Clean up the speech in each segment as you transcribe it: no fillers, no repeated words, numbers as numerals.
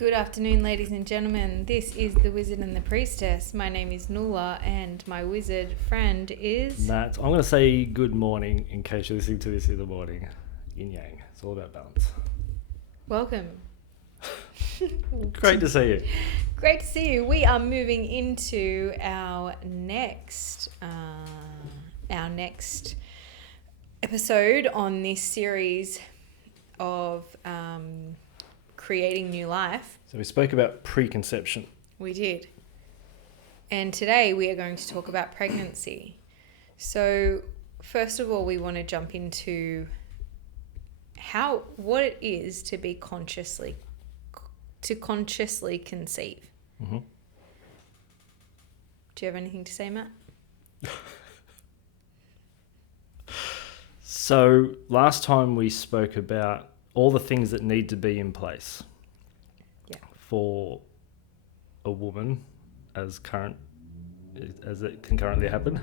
Good afternoon, ladies and gentlemen. This is the Wizard and the Priestess. My name is Nuala, and my wizard friend is... Matt. I'm going to say good morning in case you're listening to this in the morning. Yin yang. It's all about balance. Welcome. Great to see you. Great to see you. We are moving into our next episode on this series of creating new life. So we spoke about preconception. We did. And today we are going to talk about pregnancy. So first of all, we want to jump into what it is to be consciously conceive. Mm-hmm. Do you have anything to say, Matt? So last time we spoke about all the things that need to be in place for a woman as it can currently happen.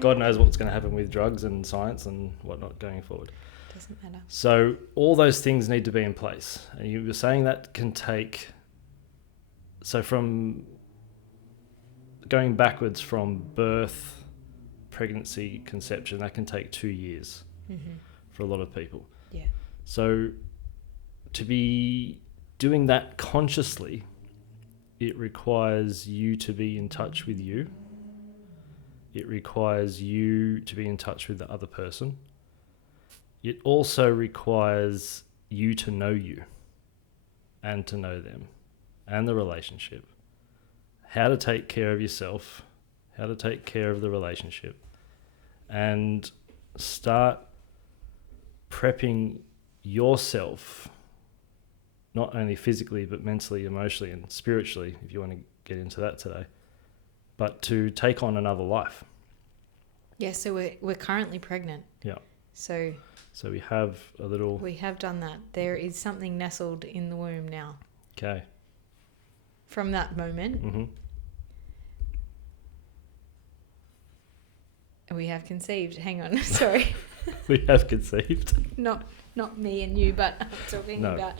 God knows what's going to happen with drugs and science and whatnot going forward. Doesn't matter. So all those things need to be in place. And you were saying that can take... So from going backwards from birth, pregnancy, conception, that can take 2 years for a lot of people. Yeah. So to be doing that consciously, it requires you to be in touch with you. It requires you to be in touch with the other person. It also requires you to know you and to know them and the relationship. How to take care of yourself, how to take care of the relationship, and start prepping yourself, not only physically, but mentally, emotionally, and spiritually, if you want to get into that today, but to take on another life. Yeah, so we're currently pregnant. Yeah. So we have a little... We have done that. There is something nestled in the womb now. Okay. From that moment. Mm-hmm. We have conceived. Hang on, sorry. We have conceived. Not me and you, but I'm talking about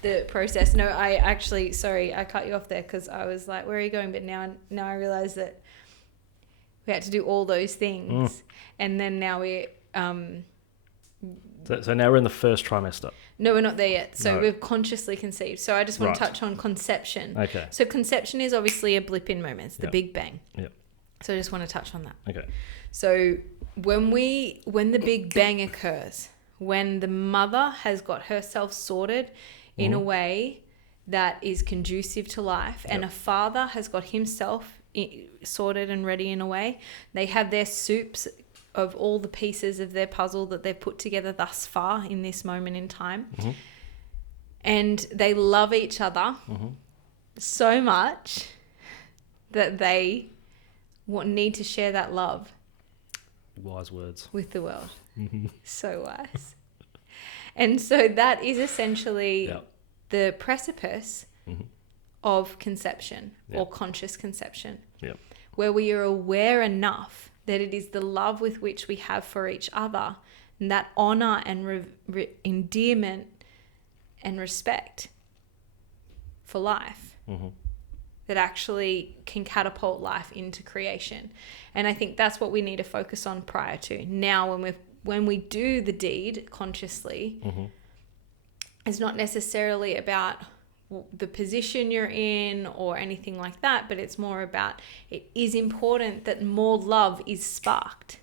the process. No, I actually, sorry, I cut you off there because I was like, where are you going? But now I realize that we had to do all those things. And then now we're... So now we're in the first trimester. No, we're not there yet. So No. we've consciously conceived. So I just want to touch on conception. Okay. So conception is obviously a blip in moment. It's the Big Bang. Yep. So I just want to touch on that. Okay. So when the Big Bang occurs, when the mother has got herself sorted in a way that is conducive to life, and a father has got himself sorted and ready in a way, they have their soups of all the pieces of their puzzle that they've put together thus far in this moment in time. And they love each other so much that they need to share that love. Wise words. With the world. So wise. And so that is essentially the precipice of conception or conscious conception, where we are aware enough that it is the love with which we have for each other, and that honor and endearment and respect for life that actually can catapult life into creation. And I think that's what we need to focus on prior to. Now, when we do the deed consciously, it's not necessarily about the position you're in or anything like that, but it's more about, it is important that more love is sparked.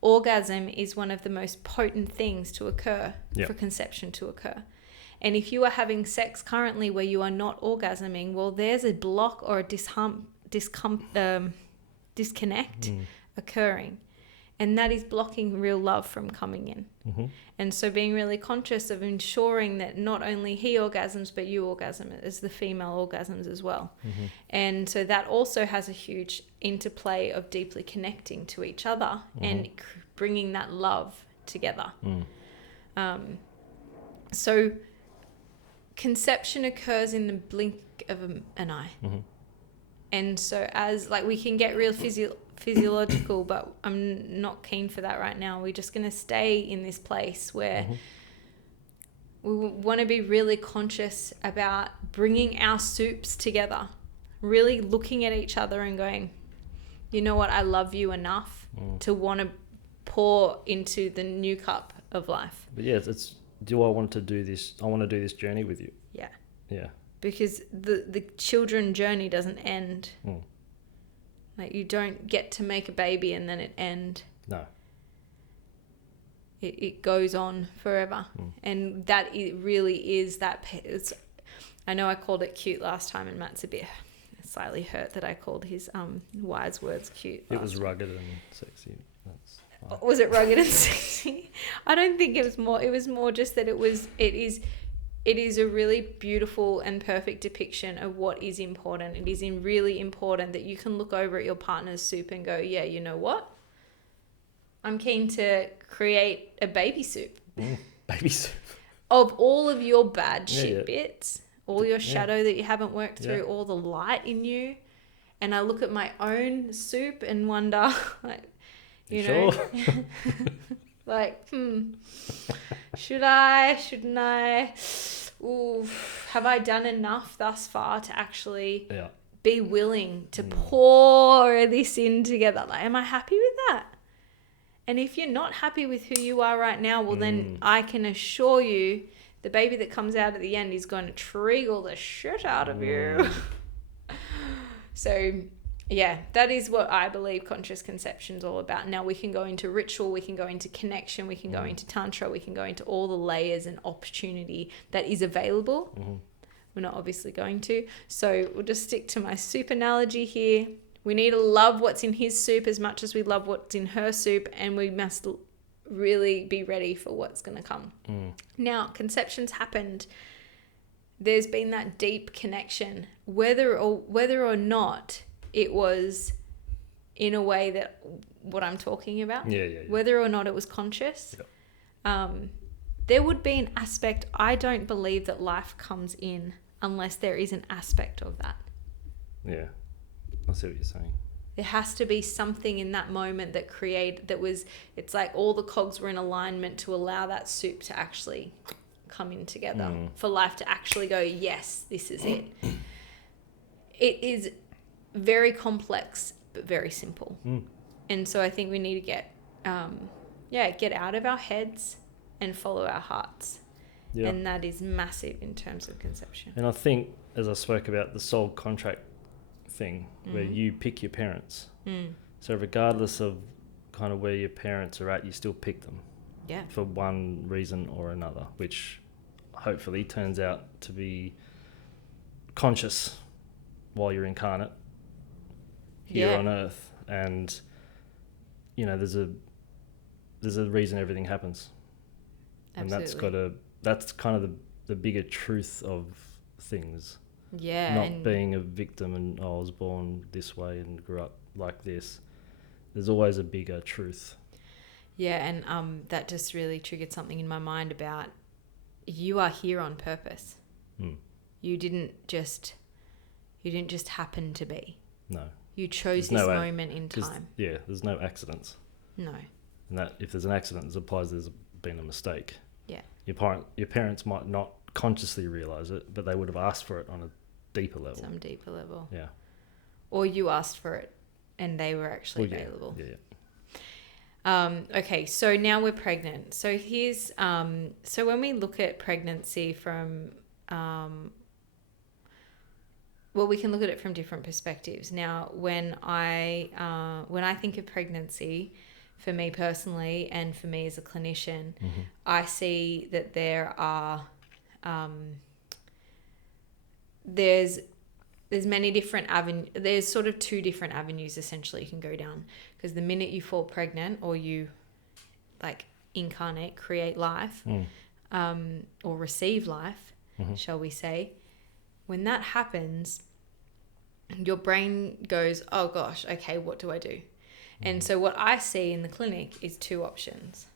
Orgasm is one of the most potent things to occur for conception to occur. And if you are having sex currently where you are not orgasming, well, there's a block or a disconnect occurring. And that is blocking real love from coming in. And so being really conscious of ensuring that not only he orgasms, but you orgasm as the female orgasms as well. And so that also has a huge interplay of deeply connecting to each other and bringing that love together. So conception occurs in the blink of an eye. And so as like we can get real physiological, but I'm not keen for that right now. We're just going to stay in this place where we want to be really conscious about bringing our soups together, really looking at each other and going, you know what, I love you enough to want to pour into the new cup of life. But yeah, do I want to do this? I want to do this journey with you. Yeah. Yeah. Because the children journey doesn't end. Like, you don't get to make a baby and then it end. No. It goes on forever. And that really is that. I know I called it cute last time, and Matt's a bit slightly hurt that I called his wise words cute. It was rugged and sexy. Was it rugged and sexy? I don't think it was more. It was more just that it is a really beautiful and perfect depiction of what is important. It is really important that you can look over at your partner's soup and go, yeah, you know what? I'm keen to create a baby soup. Baby soup. Of all of your bad shit bits, all your shadow that you haven't worked through, all the light in you. And I look at my own soup and wonder, like, you know, like, should I, shouldn't I? Ooh, have I done enough thus far to actually be willing to pour this in together? Like, am I happy with that? And if you're not happy with who you are right now, well, then I can assure you the baby that comes out at the end is going to treagle the shit out of you. So, yeah, that is what I believe conscious conception is all about. Now, we can go into ritual, we can go into connection, we can go into tantra, we can go into all the layers and opportunity that is available. We're not obviously going to. So we'll just stick to my soup analogy here. We need to love what's in his soup as much as we love what's in her soup, and we must really be ready for what's going to come. Now, conception's happened. There's been that deep connection, whether or not it was in a way that what I'm talking about, whether or not it was conscious, there would be an aspect. I don't believe that life comes in unless there is an aspect of that. Yeah. I see what you're saying. There has to be something in that moment it's like all the cogs were in alignment to allow that soup to actually come in together, for life to actually go, yes, this is it. It is very complex, but very simple. And so I think we need to get out of our heads and follow our hearts. Yeah. And that is massive in terms of conception. And I think, as I spoke about the soul contract thing, where you pick your parents. So regardless of kind of where your parents are at, you still pick them. Yeah. For one reason or another, which hopefully turns out to be conscious while you're incarnate here on Earth. And, you know, there's a reason everything happens. Absolutely. And that's kind of the bigger truth of things. Yeah. Not being a victim and I was born this way and grew up like this. There's always a bigger truth. Yeah, and that just really triggered something in my mind about you are here on purpose. You didn't just happen to be. No. You chose this moment in time. There's no accidents. No. And that if there's an accident, it implies there's been a mistake. Yeah. Your parents might not consciously realise it, but they would have asked for it on a deeper level. Some deeper level. Yeah. Or you asked for it and they were actually available. Yeah. Okay, so now we're pregnant. So here's so when we look at pregnancy from we can look at it from different perspectives. Now, when I think of pregnancy, for me personally and for me as a clinician, I see that there are there's many different there's sort of two different avenues essentially you can go down, because the minute you fall pregnant or you like incarnate, create life, or receive life, shall we say, when that happens, your brain goes, oh gosh, okay, what do I do? And so what I see in the clinic is two options.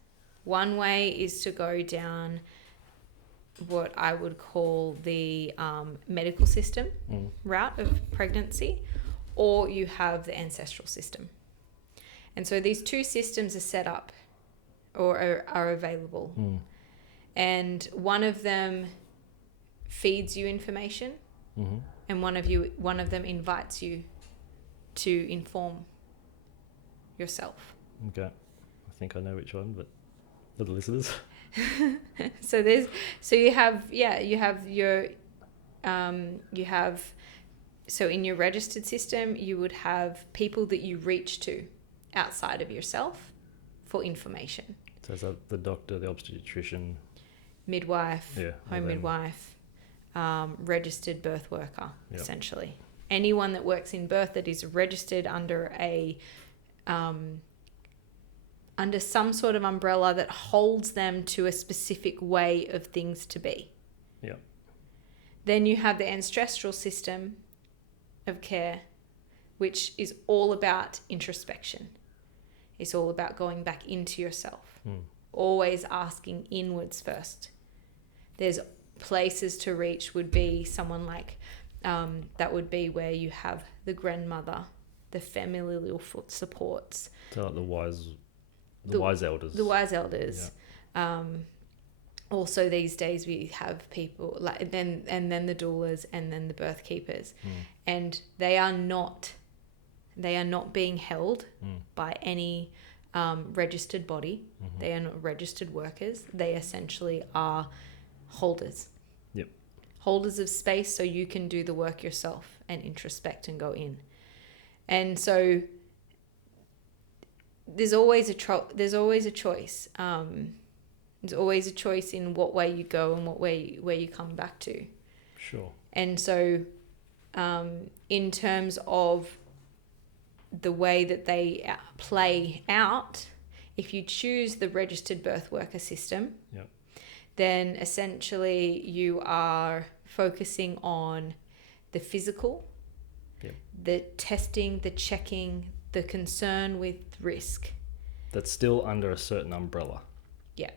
One way is to go down what I would call the medical system route of pregnancy, or you have the ancestral system. And so these two systems are set up or are available. and one of them feeds you information, and one of them invites you to inform yourself. Okay, I think I know which one, but for the listeners. So you have so in your registered system, you would have people that you reach to outside of yourself for information. So it's the doctor, the obstetrician, midwife, home midwife, registered birth worker, essentially. Anyone that works in birth that is registered under under some sort of umbrella that holds them to a specific way of things to be. Yeah. Then you have the ancestral system of care, which is all about introspection. It's all about going back into yourself, always asking inwards first. There's places to reach would be someone like, that would be where you have the grandmother, the familial supports. So like the wise elders. The wise elders. Yeah. Also these days we have people like then the doulas and then the birth keepers, and they are not being held by any registered body. They are not registered workers. They essentially are holders. Yep. Holders of space, so you can do the work yourself and introspect and go in. And so there's always a choice. There's always a choice in what way you go and where you come back to. Sure. And so, in terms of the way that they play out, if you choose the registered birth worker system, then essentially you are focusing on the physical, the testing, the checking, the concern with risk. That's still under a certain umbrella. Yeah.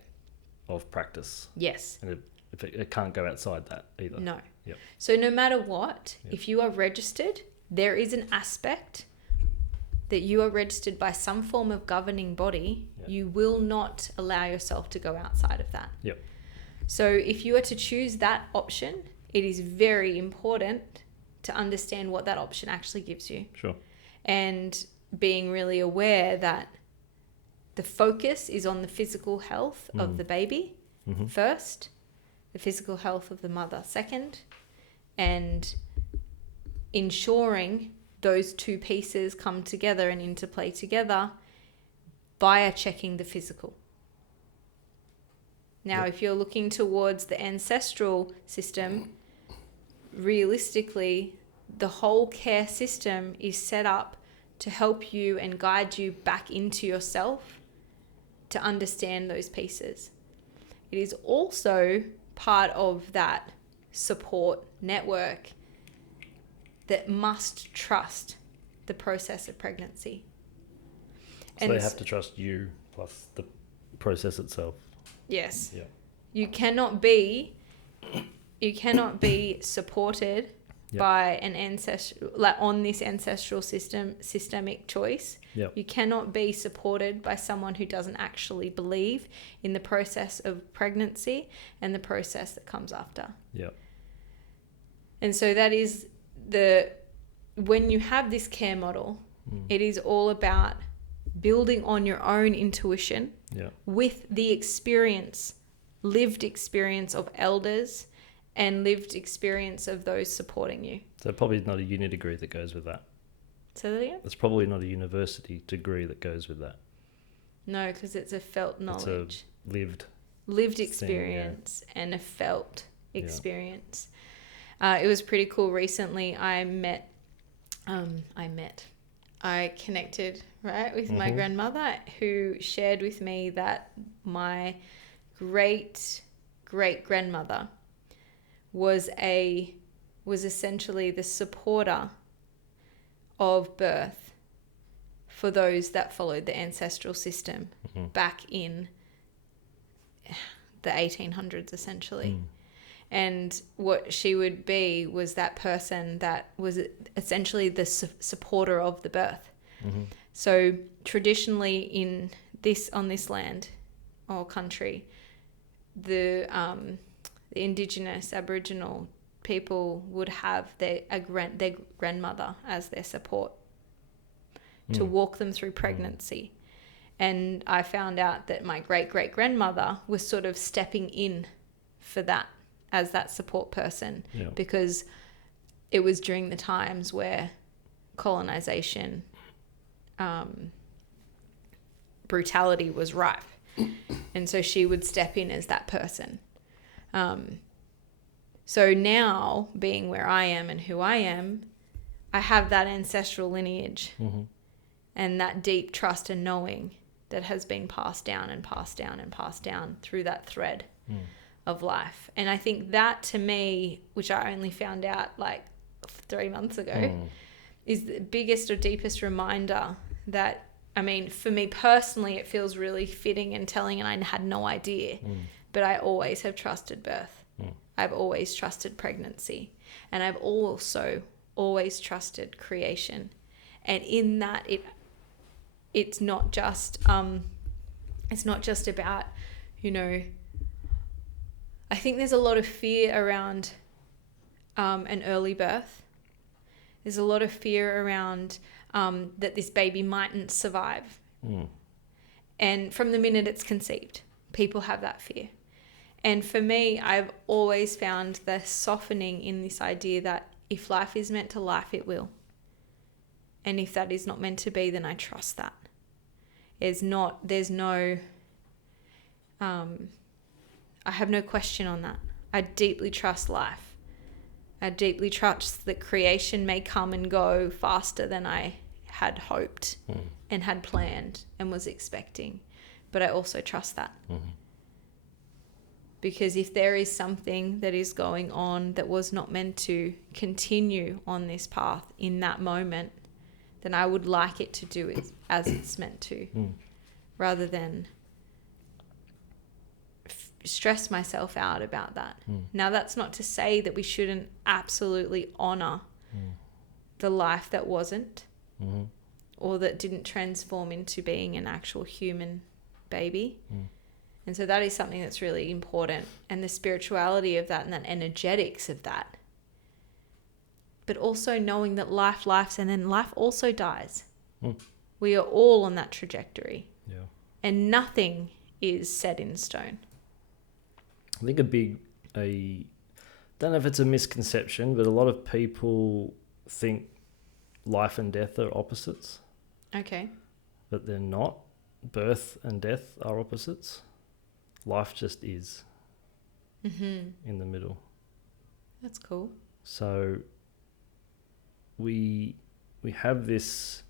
Of practice. Yes. And it can't go outside that either. No. Yep. So no matter what, if you are registered, there is an aspect that you are registered by some form of governing body. You will not allow yourself to go outside of that. Yep. So if you are to choose that option, it is very important to understand what that option actually gives you. Sure. And being really aware that the focus is on the physical health of the baby first, the physical health of the mother second, and ensuring those two pieces come together and interplay together via checking the physical. Now, if you're looking towards the ancestral system, realistically, the whole care system is set up to help you and guide you back into yourself to understand those pieces. It is also part of that support network that must trust the process of pregnancy. So they have to trust you plus the process itself. Yes. Yeah. You cannot be supported by an ancestral, like on this ancestral systemic choice. Yep. You cannot be supported by someone who doesn't actually believe in the process of pregnancy and the process that comes after. Yep. And so that is when you have this care model, it is all about building on your own intuition with the lived experience of elders and lived experience of those supporting you. So probably not a uni degree that goes with that. Say that again? There's probably not a university degree that goes with that. No, because it's a felt knowledge. It's a lived experience and a felt experience. It was pretty cool. Recently I connected, with my grandmother, who shared with me that my great-great-grandmother was essentially the supporter of birth for those that followed the ancestral system back in the 1800s, essentially. And what she would be was that person that was essentially the supporter of the birth. So traditionally on this land or country, the Indigenous Aboriginal people would have their grandmother as their support to walk them through pregnancy. And I found out that my great-great-grandmother was sort of stepping in for that as that support person, because it was during the times where colonization, brutality was rife. And so she would step in as that person. So now, being where I am and who I am, I have that ancestral lineage and that deep trust and knowing that has been passed down and passed down and passed down through that thread of life. And I think that, to me, which I only found out like 3 months ago, is the biggest or deepest reminder that, I mean, for me personally, it feels really fitting and telling, and I had no idea, but I always have trusted birth. I've always trusted pregnancy, and I've also always trusted creation. And in that, it's not just about, you know, I think there's a lot of fear around an early birth. There's a lot of fear around that this baby mightn't survive. And from the minute it's conceived, people have that fear. And for me, I've always found the softening in this idea that if life is meant to life, it will. And if that is not meant to be, then I trust that. I have no question on that. I deeply trust life. I deeply trust that creation may come and go faster than I had hoped and had planned and was expecting. But I also trust that. Because if there is something that is going on that was not meant to continue on this path in that moment, then I would like it to do it as it's meant to, rather than stress myself out about that. Now, that's not to say that we shouldn't absolutely honour the life that wasn't, or that didn't transform into being an actual human baby. And so that is something that's really important, and the spirituality of that and that energetics of that. But also knowing that life lives, and then life also dies. We are all on that trajectory. And nothing is set in stone. I think I don't know if it's a misconception, but a lot of people think life and death are opposites. Okay. But they're not. Birth and death are opposites. Life just is in the middle. That's cool. So we have this,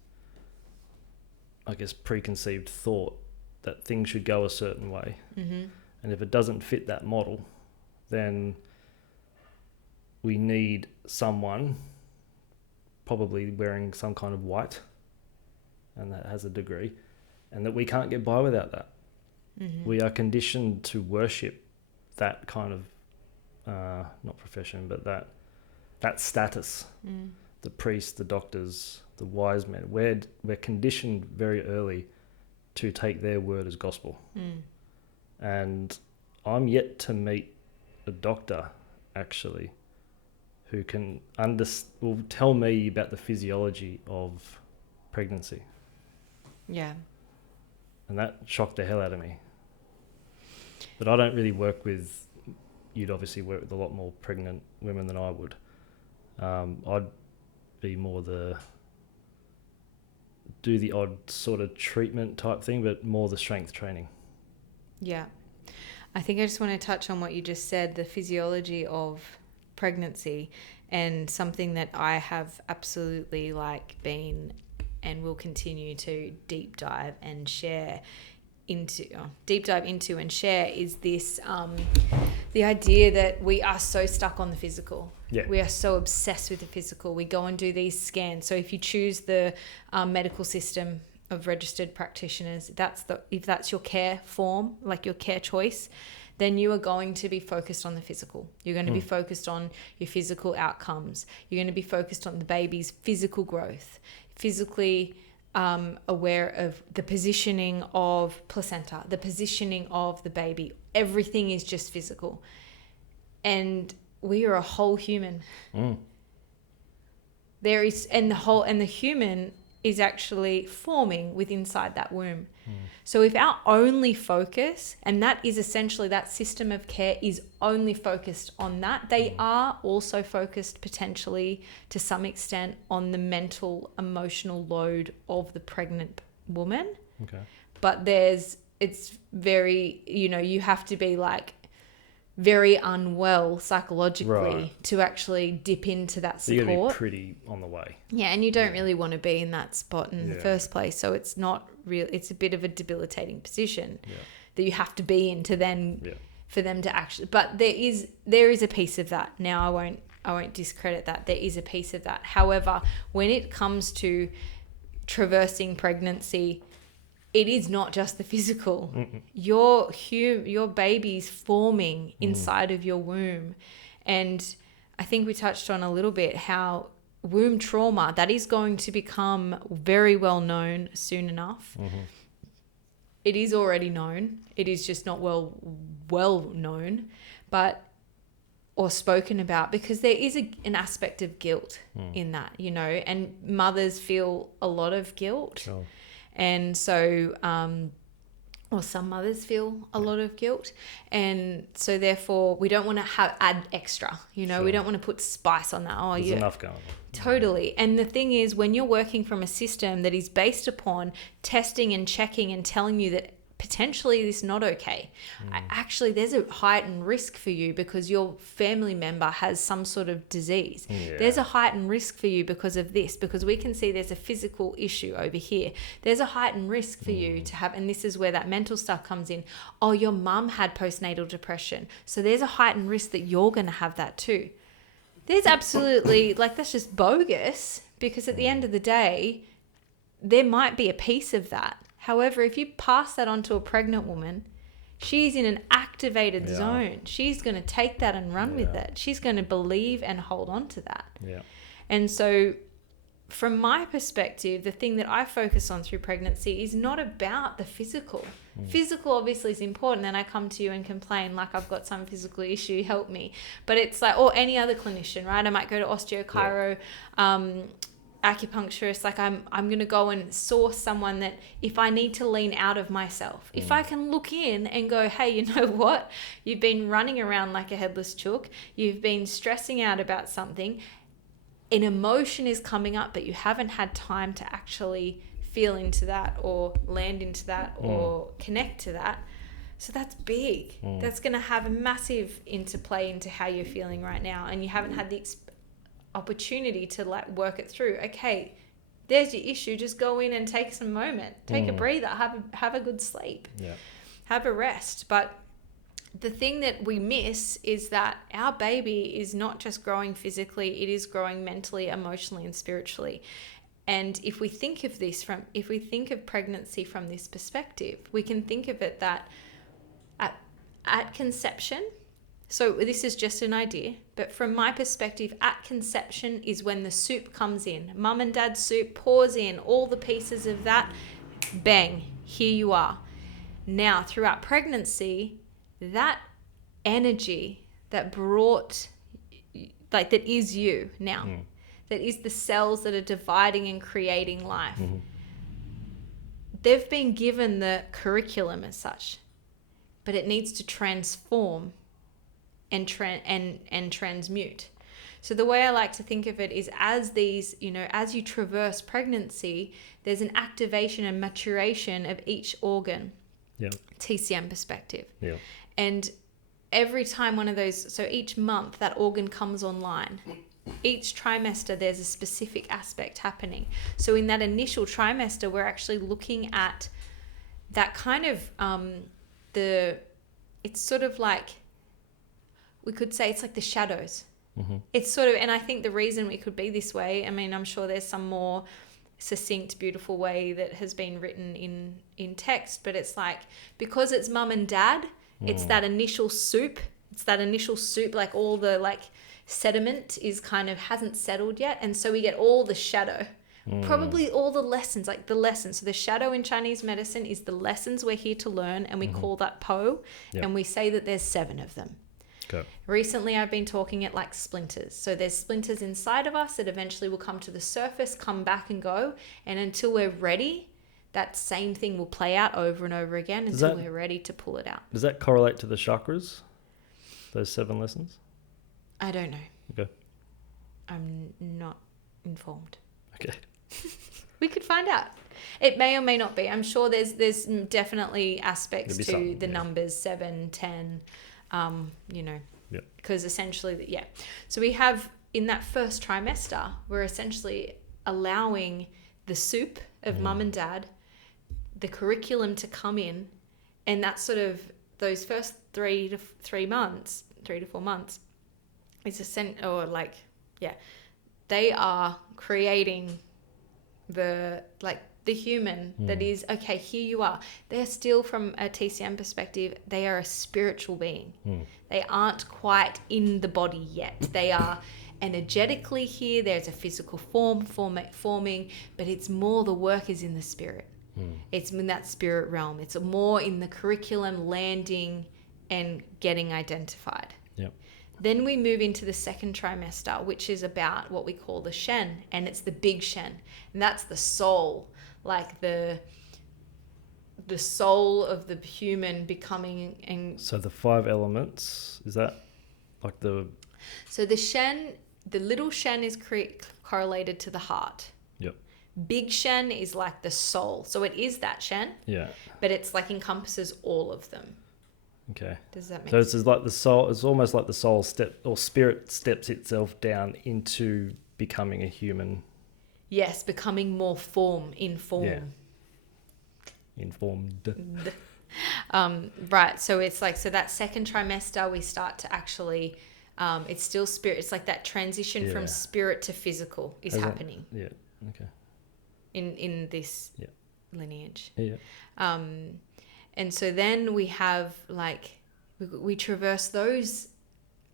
I guess, preconceived thought that things should go a certain way. And if it doesn't fit that model, then we need someone probably wearing some kind of white and that has a degree, and that we can't get by without that. We are conditioned to worship that kind of, not profession, but that status. The priests, the doctors, the wise men. We're conditioned very early to take their word as gospel. And I'm yet to meet a doctor, actually, who can will tell me about the physiology of pregnancy. Yeah. And that shocked the hell out of me. But I don't really work with, you'd obviously work with a lot more pregnant women than I would. I'd be more do the odd sort of treatment type thing, but more the strength training. Yeah. I think I just want to touch on what you just said, the physiology of pregnancy, and something that I have absolutely been and will continue to deep dive into and share is this, the idea that we are so stuck on the physical. Yeah. We are so obsessed with the physical. We go and do these scans. So if you choose the medical system of registered practitioners, if that's your care form, like your care choice, then you are going to be focused on the physical. You're going to be focused on your physical outcomes. You're going to be focused on the baby's physical growth, physically aware of the positioning of placenta, the positioning of the baby, everything is just physical. And we are a whole human. There is, and the human is actually forming within inside that womb. So if our only focus, and that is essentially that system of care is only focused on that, they are also focused potentially to some extent on the mental, emotional load of the pregnant woman. Okay. But it's very, you have to be like very unwell psychologically to actually dip into that support. So you got to be pretty on the way. Yeah, and you don't really want to be in that spot in the first place. So it's not real. It's a bit of a debilitating position that you have to be in to then for them to actually. But there is a piece of that. Now I won't discredit that. There is a piece of that. However, when it comes to traversing pregnancy, it is not just the physical. Your baby's forming inside of your womb. And I think we touched on a little bit how womb trauma, that is going to become very well known soon enough. It is already known. It is just not well known, or spoken about, because there is an aspect of guilt in that, and mothers feel a lot of guilt. Sure. And so, or some mothers feel a lot of guilt. And so therefore we don't want to add extra, we don't want to put spice on that. There's enough going on. Totally. And the thing is, when you're working from a system that is based upon testing and checking and telling you that potentially this is not okay. Actually, there's a heightened risk for you because your family member has some sort of disease. There's a heightened risk for you because of this, because we can see there's a physical issue over here. There's a heightened risk for you to have, and this is where that mental stuff comes in. Oh, your mum had postnatal depression. So there's a heightened risk that you're going to have that too. There's absolutely, that's just bogus, because at the end of the day, there might be a piece of that. However, if you pass that on to a pregnant woman, she's in an activated zone. She's going to take that and run with it. She's going to believe and hold on to that. Yeah. And so from my perspective, the thing that I focus on through pregnancy is not about the physical. Physical obviously is important. Then I come to you and complain like I've got some physical issue, help me. But it's like, or any other clinician, right? I might go to osteo-chiro, acupuncturist, I'm going to go and source someone that if I need to lean out of myself, if I can look in and go, hey, you know what? You've been running around like a headless chook. You've been stressing out about something. An emotion is coming up, but you haven't had time to actually feel into that or land into that or connect to that. So that's big. That's going to have a massive interplay into how you're feeling right now. And you haven't had the opportunity to work it through. Okay, there's your issue. Just go in and take some moment, take a breather, have a good sleep, have a rest. But the thing that we miss is that our baby is not just growing physically, it is growing mentally, emotionally, and spiritually. And if we think of pregnancy from this perspective, we can think of it that at conception. So this is just an idea, but from my perspective, at conception is when the soup comes in. Mum and dad's soup pours in, all the pieces of that, bang, here you are. Now, throughout pregnancy, that energy that that is you now, that is the cells that are dividing and creating life. They've been given the curriculum as such, but it needs to transform and transmute. So the way I like to think of it is as these, as you traverse pregnancy, there's an activation and maturation of each organ, TCM perspective. And every time one of those, so each month that organ comes online. Each trimester, there's a specific aspect happening. So in that initial trimester, we're actually looking at that kind of, it's sort of like, we could say it's like the shadows. It's sort of, and I think the reason we could be this way, I mean, I'm sure there's some more succinct, beautiful way that has been written in text, but it's like, because it's mum and dad, it's that initial soup. It's that initial soup, like all the sediment is kind of hasn't settled yet. And so we get all the shadow. Probably all the lessons, like the lessons. So the shadow in Chinese medicine is the lessons we're here to learn, and we call that po, and we say that there's 7 of them. Okay. Recently, I've been talking it like splinters. So there's splinters inside of us that eventually will come to the surface, come back and go, and until we're ready, that same thing will play out over and over again until we're ready to pull it out. Does that correlate to the chakras? Those 7 lessons? I don't know. Okay. I'm not informed. Okay. We could find out. It may or may not be. I'm sure there's definitely aspects to the numbers 7, 10, because essentially, So we have, in that first trimester, we're essentially allowing the soup of mum and dad, the curriculum to come in, and that's sort of those first 3 to 4 months, is they are creating the human that is, okay, here you are. They're still, from a TCM perspective, they are a spiritual being. They aren't quite in the body yet. They are energetically here. There's a physical forming, but it's more the work is in the spirit. It's in that spirit realm. It's more in the curriculum, landing and getting identified. Yep. Then we move into the second trimester, which is about what we call the Shen, and it's the big Shen. And that's the soul, like the soul of the human becoming. And so the 5 elements, is that like the... So the Shen, the little Shen is correlated to the heart. Yep. Big Shen is like the soul. So it is that Shen. Yeah. But it's like encompasses all of them. Okay. Does that make sense? sense? So it's like the soul, it's almost like the soul spirit steps itself down into becoming a human. Yes, becoming more informed. Yeah. Informed. Right. So it's like, so that second trimester, we start to actually, it's still spirit. It's like that transition from spirit to physical is happening. Yeah. Okay. In this lineage. Yeah. And so then we have we traverse those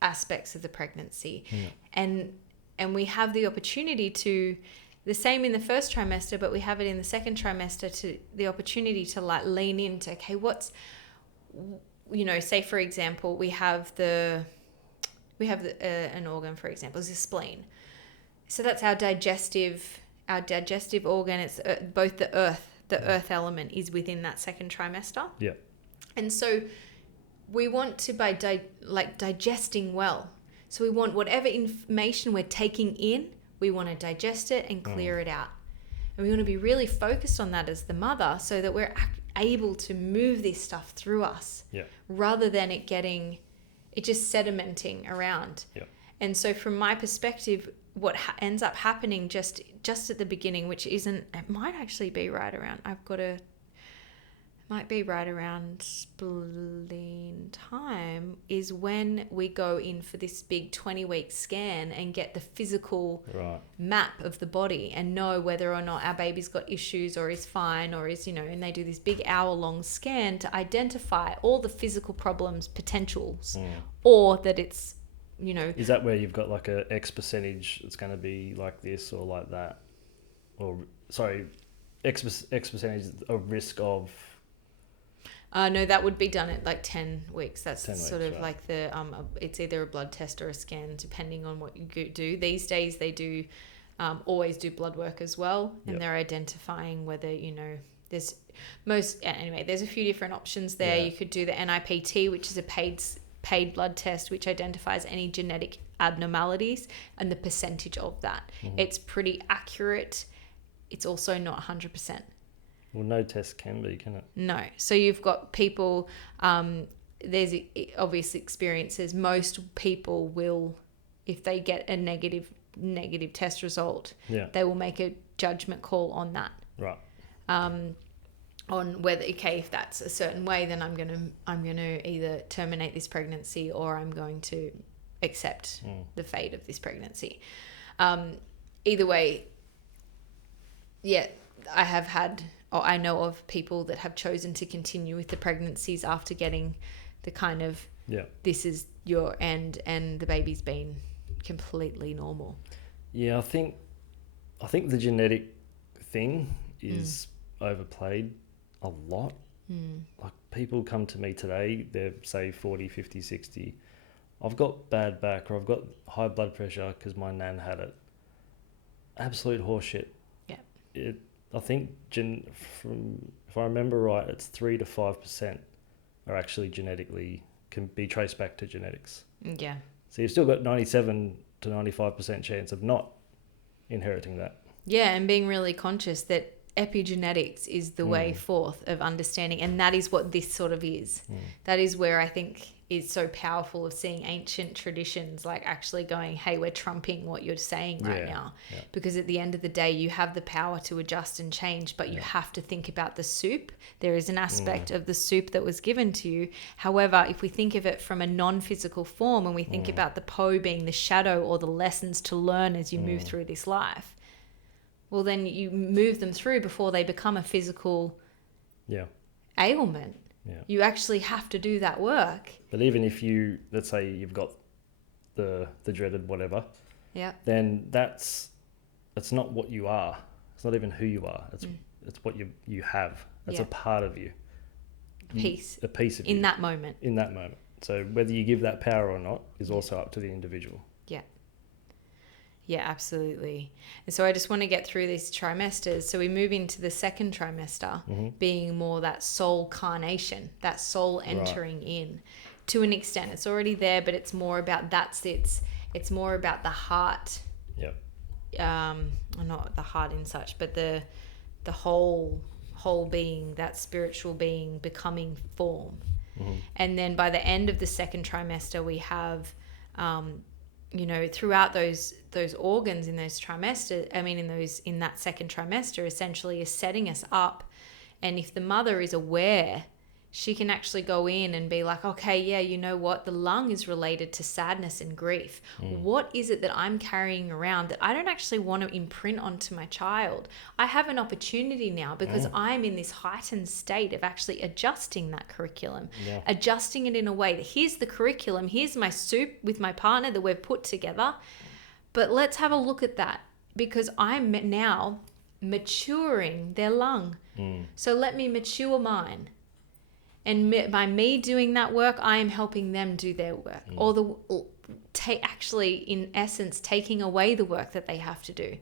aspects of the pregnancy, and we have the opportunity to, the same in the first trimester, but we have it in the second trimester, to the opportunity to lean into, okay, what's, say for example, we have an organ, for example, is the spleen. So that's our digestive organ. It's both the earth element is within that second trimester. Yeah. And so we want to, by digesting well. So we want whatever information we're taking in, we want to digest it and clear it out. And we want to be really focused on that as the mother, so that we're able to move this stuff through us, rather than it just sedimenting around. Yeah. And so from my perspective, what ends up happening just at the beginning, which it might actually be right around, might be right around spleen time, is when we go in for this big 20-week scan and get the physical map of the body and know whether or not our baby's got issues or is fine or is, and they do this big hour-long scan to identify all the physical problems, potentials, or that it's, Is that where you've got like a X percentage that's going to be like this or like that? Or, sorry, X percentage of risk of... No, that would be done at 10 weeks. That's 10 weeks, sort of right. like the, it's either a blood test or a scan, depending on what you do. These days they do always do blood work as well. And they're identifying whether, there's a few different options there. You could do the NIPT, which is a paid blood test, which identifies any genetic abnormalities and the percentage of that. It's pretty accurate. It's also not 100%. Well, no test can be, can it? No. So you've got people, there's obvious experiences. Most people will, if they get a negative test result, they will make a judgment call on that. Right. On whether, if that's a certain way, then I'm gonna either terminate this pregnancy or I'm going to accept the fate of this pregnancy. Either way, I know of people that have chosen to continue with the pregnancies after getting the kind of, this is your end, and the baby's been completely normal. Yeah, I think the genetic thing is overplayed a lot. Like people come to me today, they're say 40, 50, 60. I've got bad back or I've got high blood pressure because my nan had it. Absolute horseshit. Yeah. I think if I remember right, it's 3 to 5% are actually genetically, can be traced back to genetics. Yeah. So you've still got 97 to 95% chance of not inheriting that. Yeah, and being really conscious that epigenetics is the way forth of understanding, and that is what this sort of is. That is where I think is so powerful of seeing ancient traditions like actually going, hey, we're trumping what you're saying right now. Yeah. Because at the end of the day, you have the power to adjust and change, but you have to think about the soup. There is an aspect of the soup that was given to you. However, if we think of it from a non-physical form and we think about the po being the shadow or the lessons to learn as you move through this life, well, then you move them through before they become a physical ailment. Yeah. You actually have to do that work. But even if you, let's say you've got the dreaded whatever, then that's not what you are. It's not even who you are. It's what you have. That's a part of you. A piece of you. In that moment. In that moment. So whether you give that power or not is also up to the individual. Yeah. Yeah, absolutely. And so I just want to get through these trimesters. So we move into the second trimester being more that soul carnation, that soul entering in. To an extent, it's already there, but it's more about it's more about the heart. Yep. Not the heart in such, but the whole being, that spiritual being becoming form. And then by the end of the second trimester, we have throughout those organs in those trimesters, in that second trimester, essentially is setting us up. And if the mother is aware, she can actually go in and be like, okay, yeah, you know what? The lung is related to sadness and grief. What is it that I'm carrying around that I don't actually want to imprint onto my child? I have an opportunity now because I'm in this heightened state of actually adjusting that curriculum, adjusting it in a way that here's the curriculum, here's my soup with my partner that we've put together. But let's have a look at that because I'm now maturing their lung. So let me mature mine. And by me doing that work, I am helping them do their work. Actually, in essence, taking away the work that they have to do.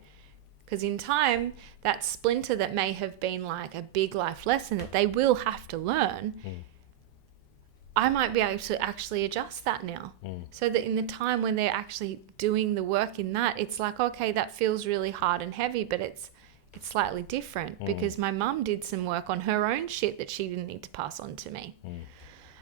Because in time, that splinter that may have been like a big life lesson that they will have to learn, I might be able to actually adjust that now. So that in the time when they're actually doing the work in that, it's like, okay, that feels really hard and heavy, but it's slightly different because my mum did some work on her own shit that she didn't need to pass on to me.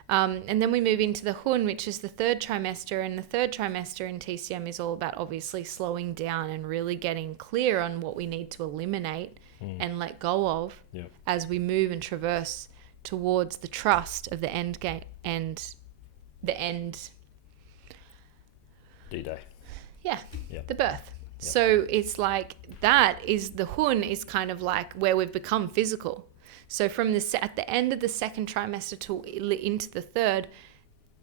And then we move into the hun, which is the third trimester. And the third trimester in TCM is all about obviously slowing down and really getting clear on what we need to eliminate and let go of as we move and traverse towards the trust of the end game and the end. D-Day. Yeah. The birth. So it's like that is the hun is kind of like where we've become physical. So from at the end of the second trimester to into the third,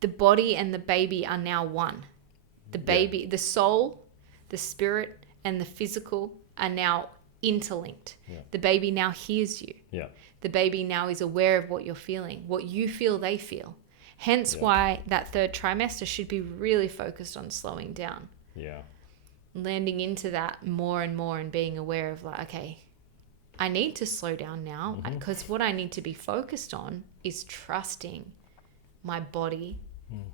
the body and the baby are now one. The baby, the soul, the spirit, and the physical are now interlinked. The baby now hears you. The baby now is aware of what you're feeling. What you feel, they feel. Hence why that third trimester should be really focused on slowing down. Landing into that more and more and being aware of like, okay, I need to slow down now because what I need to be focused on is trusting my body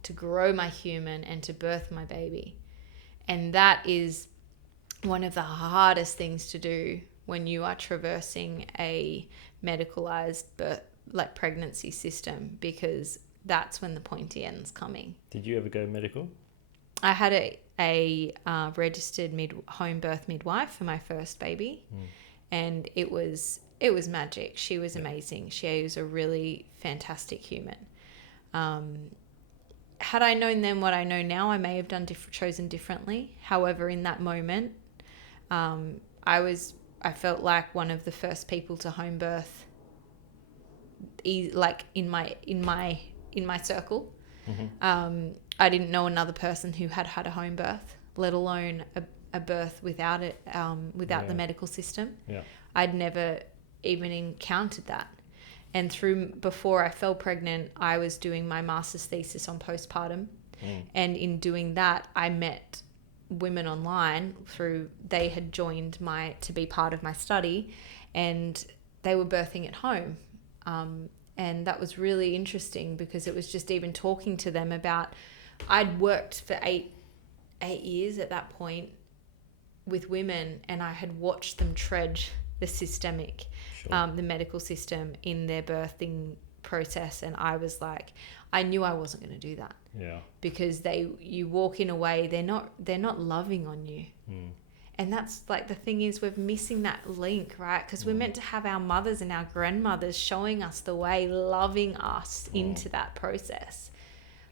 to grow my human and to birth my baby. And that is one of the hardest things to do when you are traversing a medicalized pregnancy system, because that's when the pointy end's coming. Did you ever go medical? I had a registered home birth midwife for my first baby, and it was magic. She was amazing. She was a really fantastic human. Had I known then what I know now, I may have chosen differently. However, in that moment, I felt like one of the first people to home birth, like in my circle. I didn't know another person who had a home birth, let alone a birth without it, without the medical system. Yeah. I'd never even encountered that. And before I fell pregnant, I was doing my master's thesis on postpartum. And in doing that, I met women online they had joined to be part of my study, and they were birthing at home. And that was really interesting because it was just even talking to them about, I'd worked for eight years at that point with women, and I had watched them tread the systemic, the medical system in their birthing process. And I was like, I knew I wasn't going to do that. Yeah. Because you walk in a way, they're not loving on you. And that's like, the thing is, we're missing that link, right? Because we're meant to have our mothers and our grandmothers showing us the way, loving us into that process,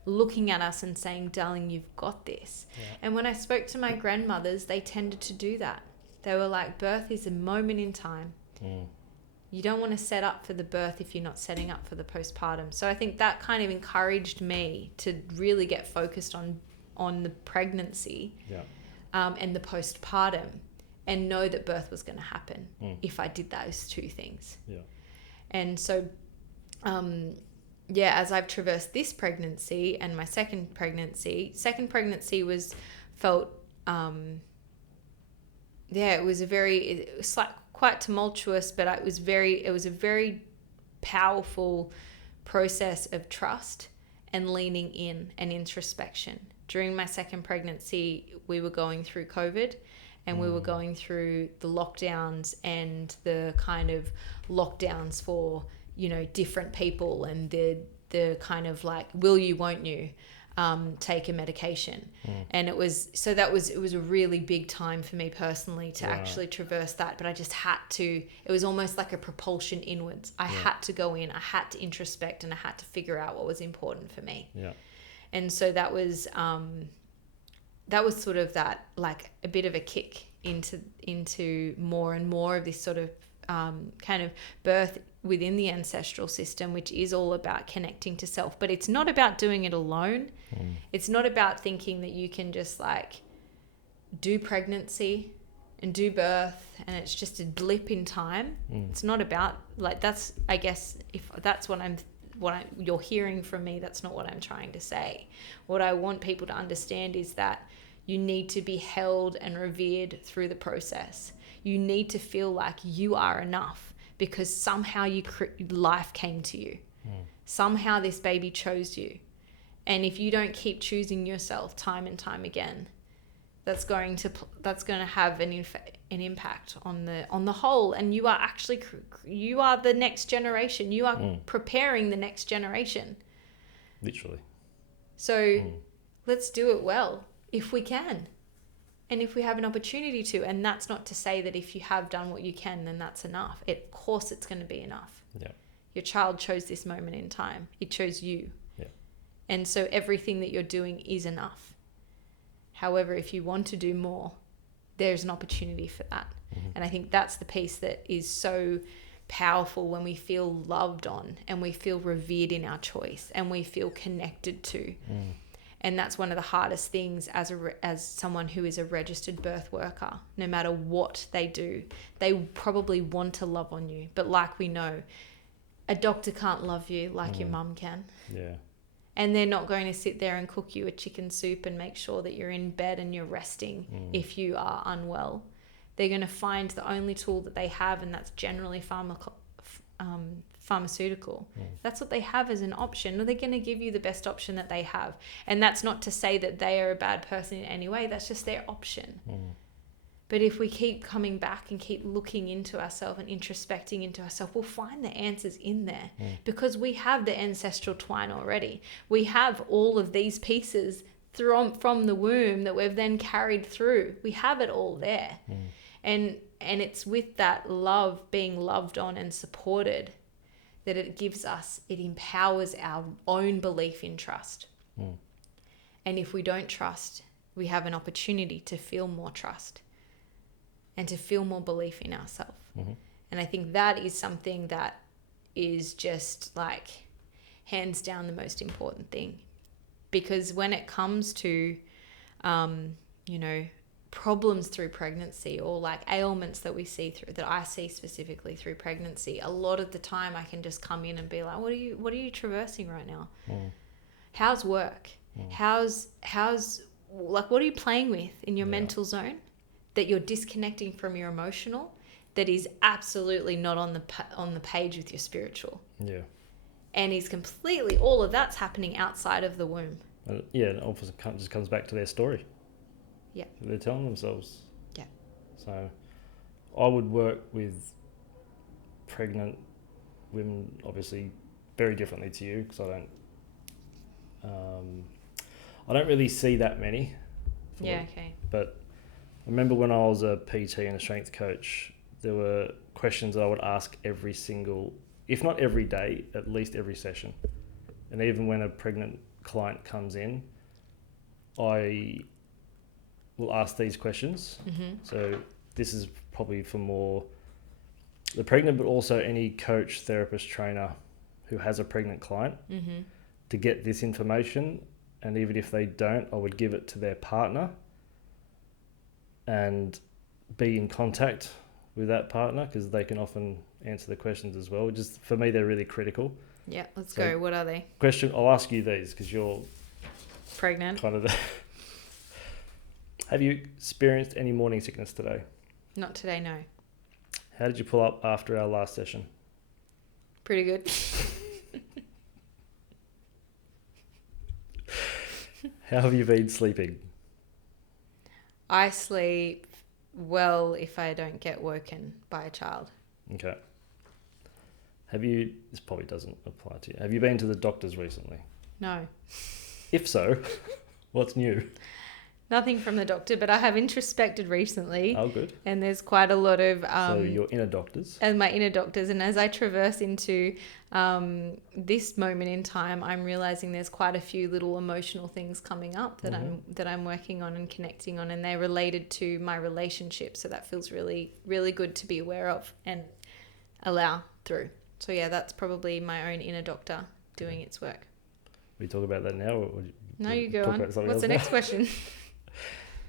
looking at us and saying, darling, you've got this. Yeah. And when I spoke to my grandmothers, they tended to do that. They were like, birth is a moment in time. You don't want to set up for the birth if you're not setting up for the postpartum. So I think that kind of encouraged me to really get focused on the pregnancy. And the postpartum, and know that birth was going to happen if I did those two things. Yeah. And so, as I've traversed this pregnancy and my second pregnancy felt, it was like quite tumultuous, but it was a very powerful process of trust and leaning in and introspection. During my second pregnancy, we were going through COVID, and we were going through the lockdowns and the kind of lockdowns for, different people, and the kind of like, will you, won't you, take a medication. And it was a really big time for me personally to actually traverse that, but I just had to. It was almost like a propulsion inwards. I had to go in, I had to introspect, and I had to figure out what was important for me. And so that was sort of that, like a bit of a kick into more and more of this sort of kind of birth within the ancestral system, which is all about connecting to self. But it's not about doing it alone. It's not about thinking that you can just like do pregnancy and do birth and it's just a blip in time. It's not about like, that's, I guess, if that's what you're hearing from me, that's not what I'm trying to say. What I want people to understand is that you need to be held and revered through the process. You need to feel like you are enough because somehow life came to you. Somehow this baby chose you. And if you don't keep choosing yourself time and time again, that's going to have an impact on the whole. And you are the next generation. You are preparing the next generation. Literally. So let's do it well if we can. And if we have an opportunity to. And that's not to say that if you have done what you can, then that's enough. Of course it's going to be enough. Yeah. Your child chose this moment in time. It chose you. Yeah. And so everything that you're doing is enough. However, if you want to do more, there's an opportunity for that. And I think that's the piece that is so powerful when we feel loved on and we feel revered in our choice and we feel connected to. And that's one of the hardest things as someone who is a registered birth worker. No matter what they do, they probably want to love on you. But like we know, a doctor can't love you like your mum can. Yeah. And they're not going to sit there and cook you a chicken soup and make sure that you're in bed and you're resting if you are unwell. They're going to find the only tool that they have, and that's generally pharmaceutical. That's what they have as an option. They're going to give you the best option that they have. And that's not to say that they are a bad person in any way. That's just their option. But if we keep coming back and keep looking into ourselves and introspecting into ourselves, we'll find the answers in there because we have the ancestral twine already. We have all of these pieces from the womb that we've then carried through. We have it all there. And it's with that love, being loved on and supported, that it empowers our own belief in trust. And if we don't trust, we have an opportunity to feel more trust and to feel more belief in ourselves. And I think that is something that is just like hands down the most important thing. Because when it comes to, problems through pregnancy or like ailments that I see specifically through pregnancy, a lot of the time I can just come in and be like, what are you traversing right now? How's work? How's like, what are you playing with in your mental zone that you're disconnecting from your emotional, that is absolutely not on the page with your spiritual? And is completely, all of that's happening outside of the womb. It often just comes back to their story. They're telling themselves. So I would work with pregnant women, obviously very differently to you, because I don't really see that many. But I remember when I was a PT and a strength coach, there were questions that I would ask every single, if not every day, at least every session. And even when a pregnant client comes in, I will ask these questions. So this is probably for more the pregnant, but also any coach, therapist, trainer who has a pregnant client to get this information. And even if they don't, I would give it to their partner and be in contact with that partner, because they can often answer the questions as well. Just for me, they're really critical. Let's go. What are they? I'll ask you these because you're pregnant. Kind of. Have you experienced any morning sickness today? Not today, no. How did you pull up after our last session? Pretty good. How have you been sleeping? I sleep well if I don't get woken by a child. Okay. This probably doesn't apply to you. Have you been to the doctors recently? No. If so, what's new? Nothing from the doctor, but I have introspected recently. Oh, good. And there's quite a lot of... so your inner doctors? And my inner doctors. And as I traverse into this moment in time, I'm realizing there's quite a few little emotional things coming up that I'm working on and connecting on, and they're related to my relationship. So that feels really, really good to be aware of and allow through. So yeah, that's probably my own inner doctor doing its work. We talk about that now? Or no, you go on. What's the next question?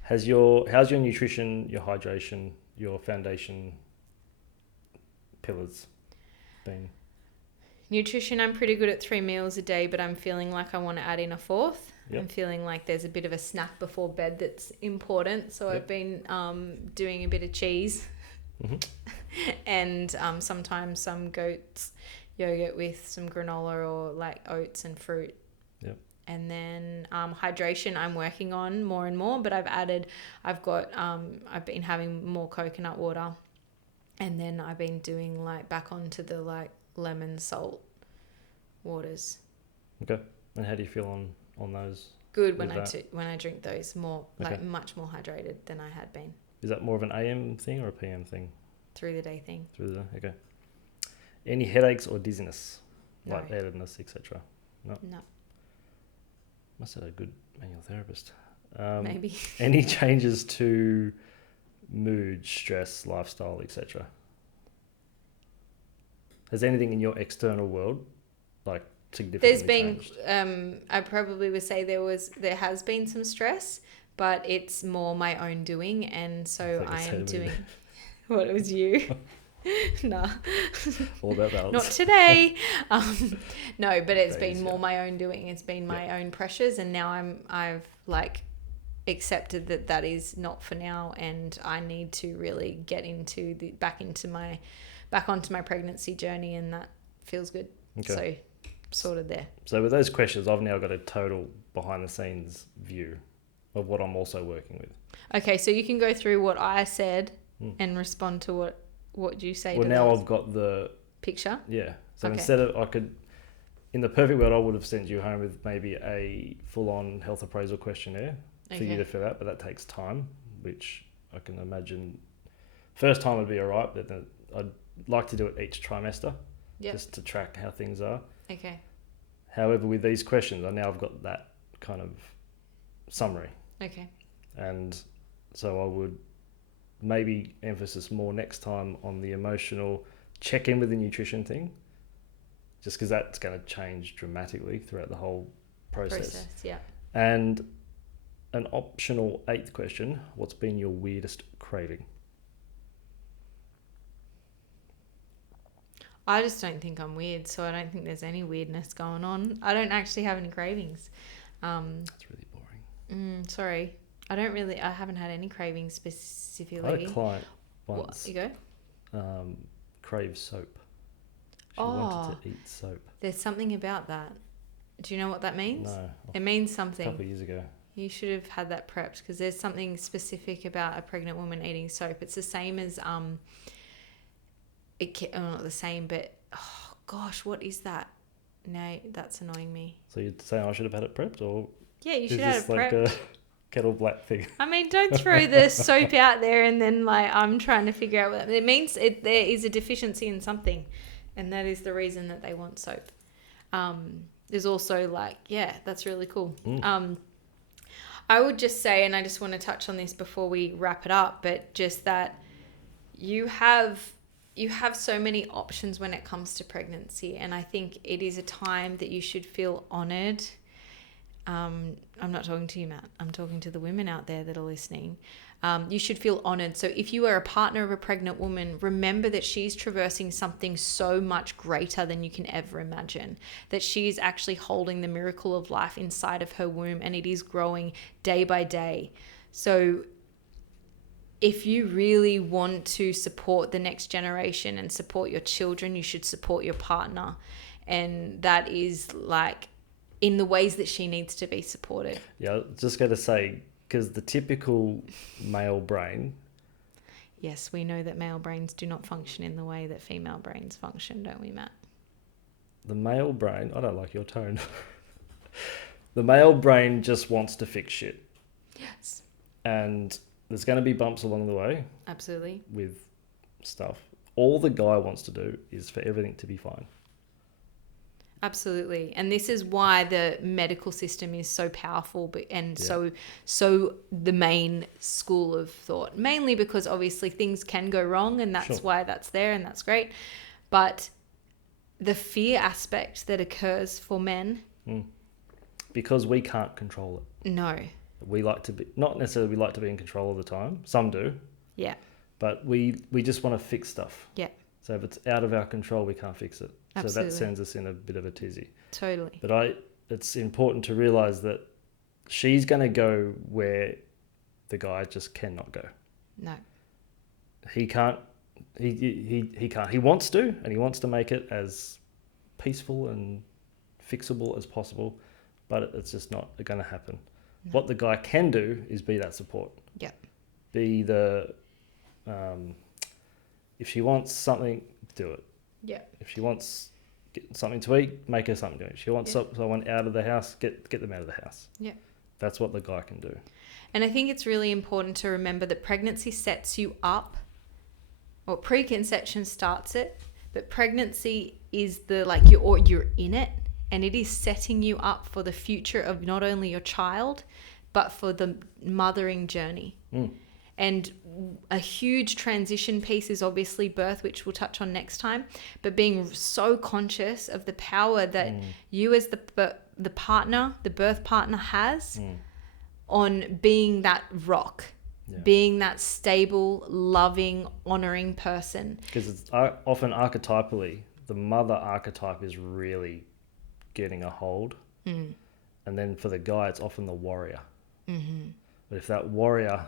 How's your nutrition, your hydration, your foundation pillars been? Nutrition, I'm pretty good at 3 meals a day, but I'm feeling like I want to add in a 4th. I'm feeling like there's a bit of a snack before bed that's important. So I've been doing a bit of cheese and sometimes some goat's yogurt with some granola or like oats and fruit. And then hydration I'm working on more and more, but I've been having more coconut water, and then I've been doing like back onto the like lemon salt waters. Okay. And how do you feel on those? Good when I drink those, more like much more hydrated than I had been. Is that more of an AM thing or a PM thing? Through the day thing. Through the day, okay. Any headaches or dizziness, no. lightheadedness, etc.? No. Must have had a good manual therapist. Maybe. Any changes to mood, stress, lifestyle, etc.? Has anything in your external world like significantly changed? I probably would say there has been some stress, but it's more my own doing, and so I am doing. What, it was you? Nah. All about balance. Not today. No, but it's been more my own doing. It's been my own pressures, and now I've like accepted that is not for now, and I need to really get into back onto my pregnancy journey, and that feels good. Okay. So sorted there. So with those questions, I've now got a total behind the scenes view of what I'm also working with. Okay, so you can go through what I said and respond to what you say. Well, now I've got the picture. Yeah. So instead of, in the perfect world, I would have sent you home with maybe a full-on health appraisal questionnaire for you to fill out, but that takes time, which I can imagine. First time would be all right, but then I'd like to do it each trimester, just to track how things are. Okay. However, with these questions, I've got that kind of summary. Okay. And so I would maybe emphasis more next time on the emotional check-in with the nutrition thing, just because that's going to change dramatically throughout the whole process. Yeah. And an optional 8th question. What's been your weirdest craving? I just don't think I'm weird, so I don't think there's any weirdness going on. I don't actually have any cravings. That's really boring. Sorry. I haven't had any cravings specifically. I had a client once. What? You go? Crave soap. She wanted to eat soap. There's something about that. Do you know what that means? No. It means something. A couple of years ago. You should have had that prepped, because there's something specific about a pregnant woman eating soap. It's the same as not the same, but oh gosh, what is that? No, that's annoying me. So you'd say I should have had it prepped, or yeah, you should have it prepped. Is this like a kettle black thing? I mean, don't throw the soap out there and then I'm trying to figure out what it means. There is a deficiency in something, and that is the reason that they want soap. There's also that's really cool. I would just say, and I just want to touch on this before we wrap it up, but just that you have so many options when it comes to pregnancy, and I think it is a time that you should feel honored. I'm not talking to you, Matt. I'm talking to the women out there that are listening. You should feel honored. So if you are a partner of a pregnant woman, remember that she's traversing something so much greater than you can ever imagine, that she is actually holding the miracle of life inside of her womb, and it is growing day by day. So if you really want to support the next generation and support your children, you should support your partner. And that is in the ways that she needs to be supported. Yeah, I was just going to say, because the typical male brain... Yes, we know that male brains do not function in the way that female brains function, don't we, Matt? The male brain... I don't like your tone. The male brain just wants to fix shit. Yes. And there's going to be bumps along the way. Absolutely. With stuff. All the guy wants to do is for everything to be fine. Absolutely. And this is why the medical system is so powerful so the main school of thought. Mainly because obviously things can go wrong, and that's why that's there, and that's great. But the fear aspect that occurs for men... Because we can't control it. No. We like to be... Not necessarily we like to be in control all the time. Some do. Yeah. But we just want to fix stuff. Yeah. So if it's out of our control, we can't fix it. Absolutely. So that sends us in a bit of a tizzy. Totally. But it's important to realise that she's going to go where the guy just cannot go. No. He can't. He can't. He wants to, and he wants to make it as peaceful and fixable as possible, but it's just not going to happen. No. What the guy can do is be that support. Yeah. Be the... if she wants something, do it. Yeah. If she wants something to eat, make her something to eat. If she wants someone out of the house, get them out of the house. Yeah. That's what the guy can do. And I think it's really important to remember that pregnancy sets you up, or preconception starts it, but pregnancy is you're in it, and it is setting you up for the future of not only your child, but for the mothering journey. And a huge transition piece is obviously birth, which we'll touch on next time, but being so conscious of the power that you as the partner, the birth partner has on being that rock, being that stable, loving, honoring person. Because it's often archetypally, the mother archetype is really getting a hold. And then for the guy, it's often the warrior. Mm-hmm. But if that warrior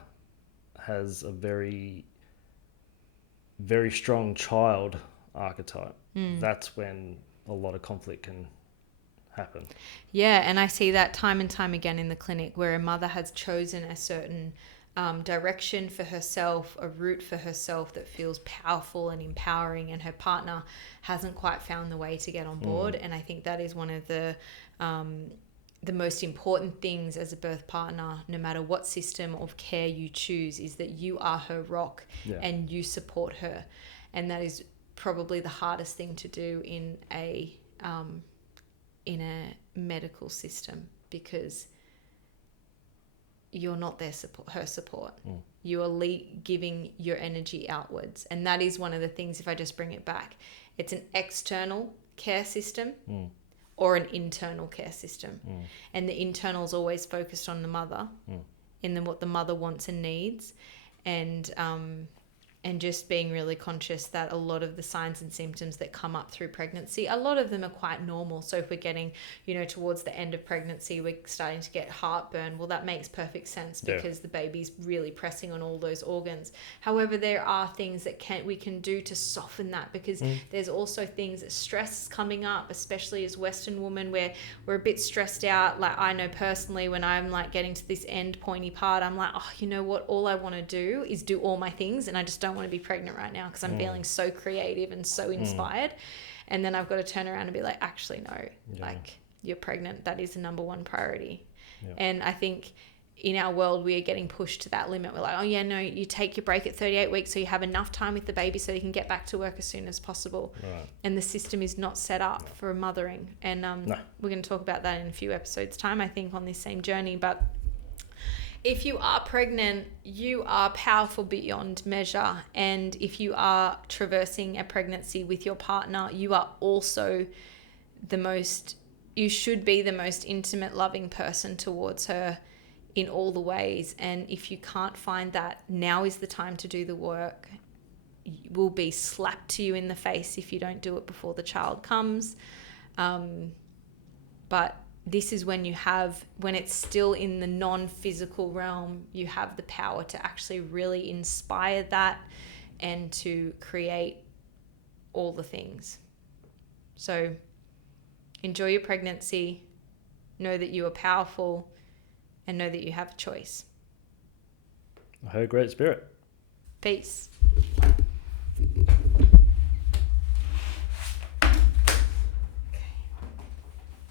has a very, very strong child archetype, that's when a lot of conflict can happen. Yeah, and I see that time and time again in the clinic, where a mother has chosen a certain direction for herself, a route for herself that feels powerful and empowering, and her partner hasn't quite found the way to get on board. And I think that is one of the most important things as a birth partner, no matter what system of care you choose, is that you are her rock and you support her. And that is probably the hardest thing to do in a medical system, because you're not her support. You are giving your energy outwards. And that is one of the things, if I just bring it back, it's an external care system or an internal care system. And the internal is always focused on the mother, in what the mother wants and needs, and just being really conscious that a lot of the signs and symptoms that come up through pregnancy, a lot of them are quite normal. So if we're getting, towards the end of pregnancy, we're starting to get heartburn, well, that makes perfect sense because the baby's really pressing on all those organs. However, there are things that we can do to soften that, because there's also things that stress coming up, especially as Western women, where we're a bit stressed out. Like, I know personally, when I'm like getting to this end pointy part, I'm like, oh, you know what? All I want to do is do all my things, and I just don't want to be pregnant right now because I'm feeling so creative and so inspired. And then I've got to turn around and be like, actually, no, like, you're pregnant. That is the number one priority. And I think in our world, we are getting pushed to that limit. We're like, oh yeah, no, you take your break at 38 weeks so you have enough time with the baby so you can get back to work as soon as possible. Right. And the system is not set up for mothering. And we're going to talk about that in a few episodes time, I think, on this same journey. But if you are pregnant, you are powerful beyond measure. And if you are traversing a pregnancy with your partner, you are also you should be the most intimate, loving person towards her in all the ways. And if you can't find that, now is the time to do the work. It will be slapped to you in the face if you don't do it before the child comes. But this is when when it's still in the non-physical realm, you have the power to actually really inspire that and to create all the things. So enjoy your pregnancy, know that you are powerful, and know that you have a choice. Her great spirit. Peace.